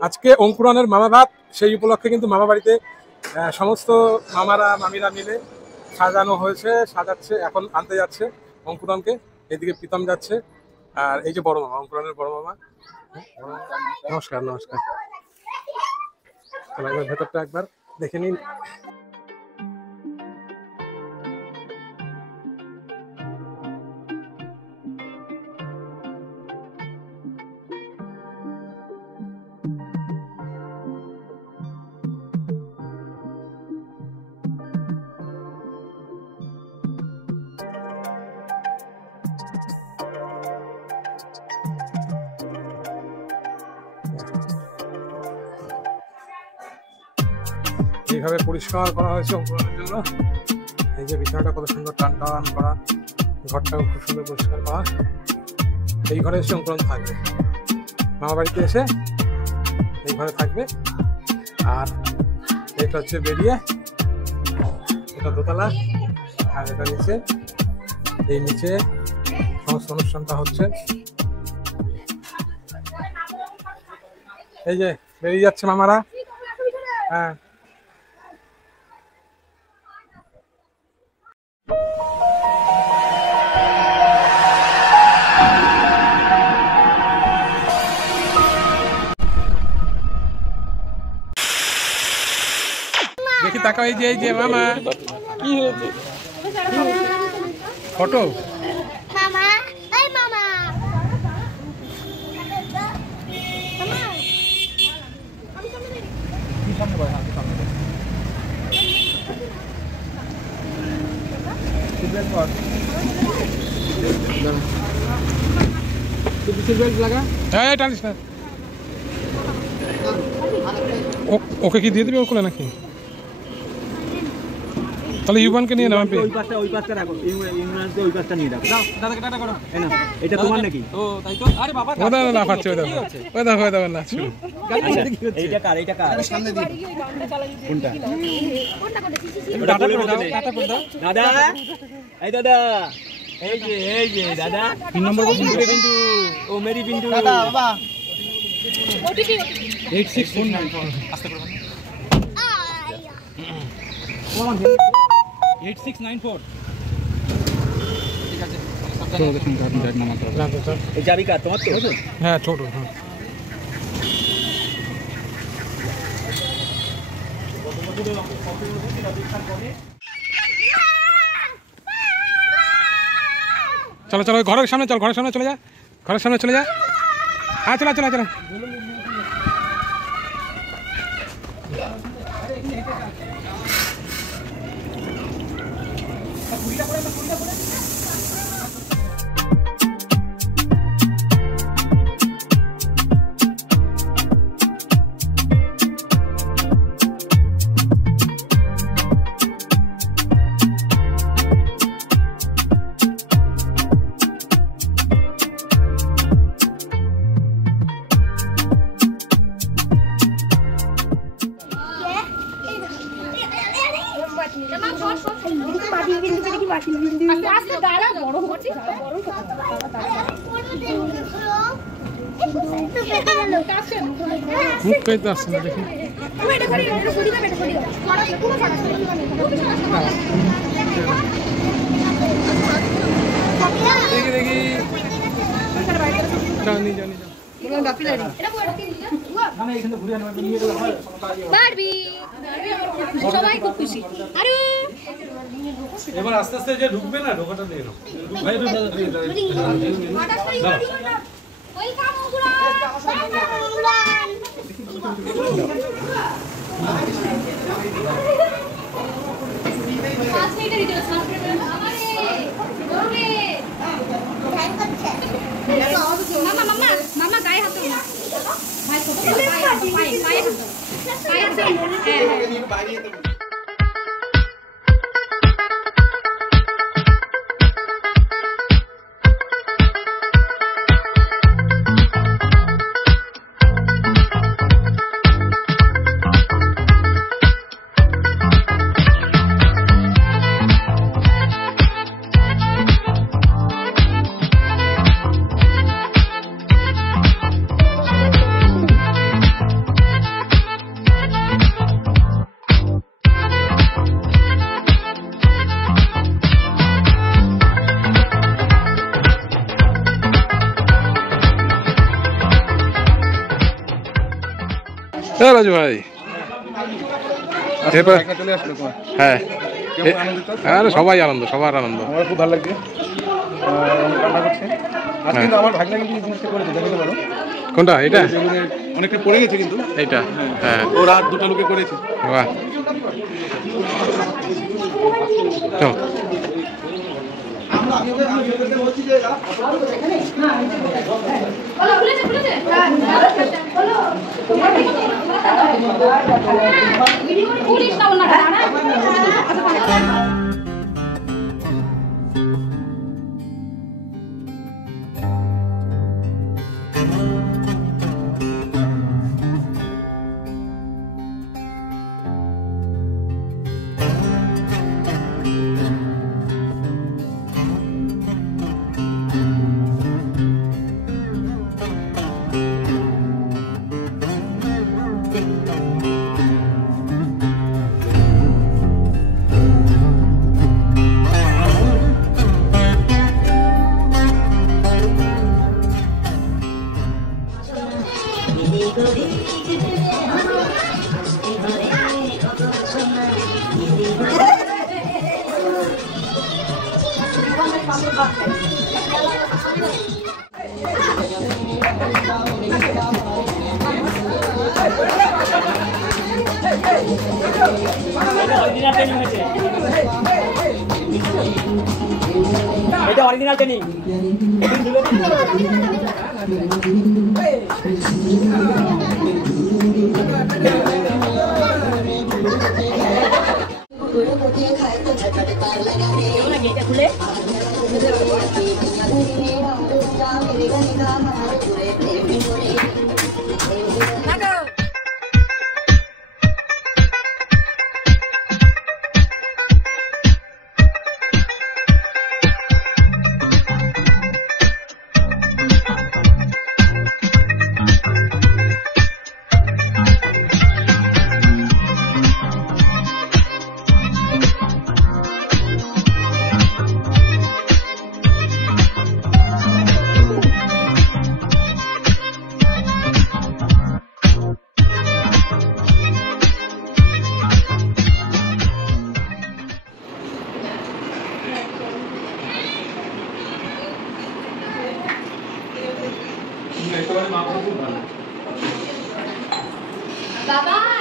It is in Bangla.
আজকে অঙ্কুরনের মামা ভাত, সেই উপলক্ষে কিন্তু মামা বাড়িতে সমস্ত মামারা মামিরা মিলে সাজানো হয়েছে, সাজাচ্ছে, এখন আনতে যাচ্ছে অঙ্কুরনকে। এদিকে প্রীতম যাচ্ছে, আর এই যে বড় মামা, অঙ্কুরনের বড় মামা। নমস্কার নমস্কার। ভেতরটা একবার দেখে নিন। এইভাবে পরিষ্কার করা হয়েছে অঙ্কুরনের জন্য। এই যে বিছানাটা কত সুন্দর টান টান করা, ঘরটাও খুব সুন্দর পরিষ্কার করা। এই ঘরে এসে অঙ্কুরন থাকবে, মামা বাড়িতে এসে এই ঘরে থাকবে। আর এটা হচ্ছে বেরিয়ে, এটা দোতলা, আর এটা নিচে। এই নিচে সমস্ত অনুষ্ঠানটা হচ্ছে। এই যে বেরিয়ে যাচ্ছে মামারা। হ্যাঁ, দেখি তাকাও। এই যে মামা, কি হয়েছে? ফটো মামা, এই মামা, ওকে কি দিয়ে দিবে ওগুলো নাকি? তাহলে ইউবানকে নিয়ে নাও। ওই পাশটা রাখো, ইমরানকে ওই পাশটা নিয়ে রাখো। দাও দাদাকে টাটা করো। এই না, এটা তোমার নাকি? ও তাই তো। আরে বাবা, ওদা না পাচ্ছে, ওদা না ছিল। এইটা কার? এইটা কার? সামনে দিই। কোনটা? টাটা করে দাও, টাটা করে দাও। দাদা, এই দাদা, এই যে দাদা 3 নম্বর বিন্দু। ও মেরি বিন্দু। দাদা বাবা, ওটিপি 86494। আস্তে করে 8694। ঠিক আছে, এই চাবি কার? তোমার তো? হ্যাঁ, ছোট। হ্যাঁ, চলো চলো, ঘরের সামনে চল, ঘরের সামনে চলে যা, ঘরের সামনে চলে যা। হ্যাঁ, চলো চলো চলো। মুখ পেতে আসছে না, দেখি। দেখি দেখি, জানি জানি সবাই খুব খুশি। আরে এবার আস্তে আস্তে যে ঢুকবে না, ঢোকাটা দিয়ে নাও ভাই। ওয়েলকাম অঙ্কুরন। মামা গায়ে হাত দাও। ভাই ছোট পায়ে হাত দাও, পায়ে হাত দাও। হ্যাঁ রাজু ভাই, এরপর চলে আসলো তোমার, হ্যাঁ কেমন আনন্দিত? আরে সবাই আনন্দ, সবার আনন্দ। আমার খুব ভালো লাগছে, অনেক কান্না করছে। আজকে কিন্তু আমার ভাগনা কিন্তু এই জিনিসটা করেছে, দেখতে পারো। কোনটা এটা? বেলুনের অনেকটা পড়ে গেছে কিন্তু এইটা, হ্যাঁ ও রাত 2টা লোকে করেছে। বাহ, চল পুলিশ না ওনারা এটা অরিজিনাল ট্রেনিং। খুলে বাবা